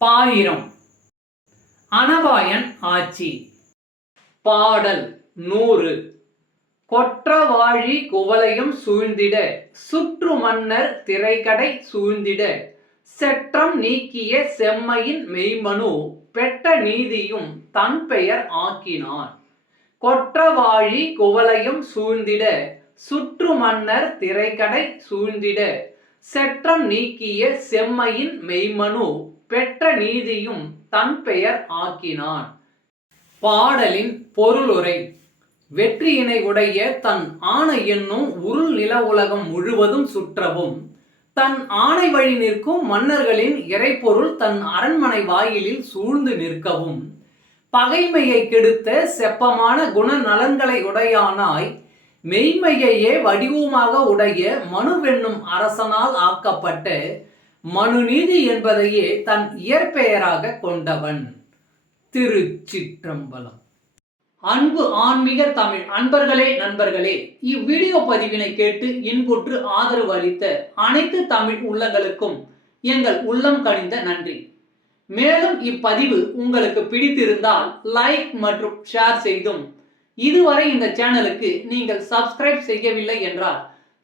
பாயிரம். அனபாயன் ஆட்சி. பாடல் நூறு. கொற்றவாழி குவலையும் சூழ்ந்திட சுற்று மன்னர் திரைக்கடை சூழ்ந்திட செற்றம் நீக்கிய செம்மையின் மெய்மனு பெற்ற நீதியும் தன் பெயர் ஆக்கினான் கொற்றவாழி குவலையும் சூழ்ந்திட சுற்று மன்னர் திரைக்கடை சூழ்ந்திட செற்றம் நீக்கிய செம்மையின் மெய்மனு பெற்ற நீதியும் தன் பெயர் ஆக்கினான். பாடலின் பொருளுரை வெற்றியினை உடைய தன் ஆணை என்னும் உருள் நில உலகம் முழுவதும் சுற்றவும் தன் ஆணை வழி நிற்கும் மன்னர்களின் இறைப்பொருள் தன் அரண்மனை வாயிலில் சூழ்ந்து நிற்கவும் பகைமையை கெடுத்த செப்பமான குணநலன்களை உடையானாய் மெய்மையையே வடிவமாக உடைய மனுவென்னும் அரசனால் ஆக்கப்பட்ட மனுநீதி என்பதையே தன் இயற்பெயராக கொண்டவன். திருச்சிற்றம்பலம். அன்பு ஆன்மீக தமிழ் அன்பர்களே நண்பர்களே இவ்வீடியோ பதிவினை கேட்டு இன்புற்று ஆதரவு அளித்த அனைத்து தமிழ் உள்ளங்களுக்கும் எங்கள் உள்ளம் கனிந்த நன்றி. மேலும் இப்பதிவு உங்களுக்கு பிடித்திருந்தால் லைக் மற்றும் ஷேர் செய்தும். இதுவரை இந்த சேனலுக்கு நீங்கள் சப்ஸ்கிரைப் செய்யவில்லை என்றால்